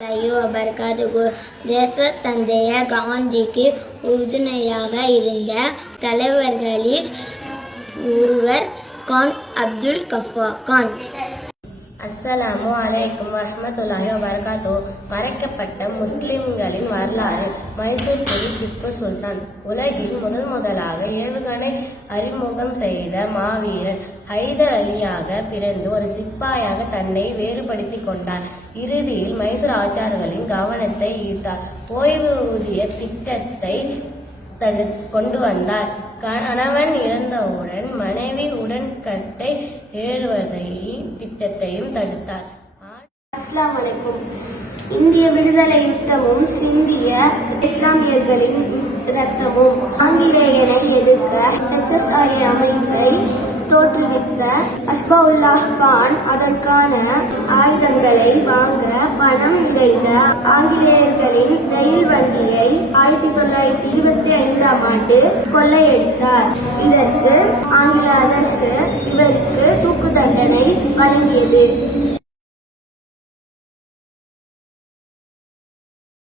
வபர்காதுகு தேச தந்தைய காந்திக்கு உறுதுணையாக இருந்த தலைவர்களில் ஒருவர் கான் அப்துல் கஃபா. கான். அஸ்ஸலாமு அலைக்கும் வரஹ்மத்துல்லாஹி வபரகாத்தோ மறைக்கப்பட்ட முஸ்லிம்களின் வரலாறு மைசூர் புரி திப்பு சுல்தான். உலகில் முதல் முதலாக ஏவுகணை அறிமுகம் செய்த மாவீரன் ஹைதர் அலியாக பிறந்து ஒரு சிப்பாயாக தன்னை வேறுபடுத்தி கொண்டார். இறுதியில் மைசூர் ஆச்சாரர்களின் கவனத்தை ஈர்த்தார். ஓய்வூதிய திட்டத்தை கொண்டு வந்தார். கணவன் இறந்தவுடன் மனை கட்டை ஏறுவதையும் திட்டத்தையும் தடுத்தார். அஸ்லாம் வலைக்கும். இந்திய விடுதலை யுத்தமும் சிந்திய இஸ்லாமியர்களின் இரத்தமும் ஆங்கிலேயரை எதிர்க்க ஹெச்எஸ்ஆர் அமைப்பை தோற்றுவித்த அஸ்பவுல்லாஹ் கான் அதற்கான ஆயுதங்களை வாங்க பணம் நிறைந்த ஆங்கிலேயர்களின் ரயில் வண்டியை ஆயிரத்தி தொள்ளாயிரத்தி இருபத்தி ஐந்தாம் ஆண்டு கொள்ளையடித்தார். இதற்கு வழங்கியது.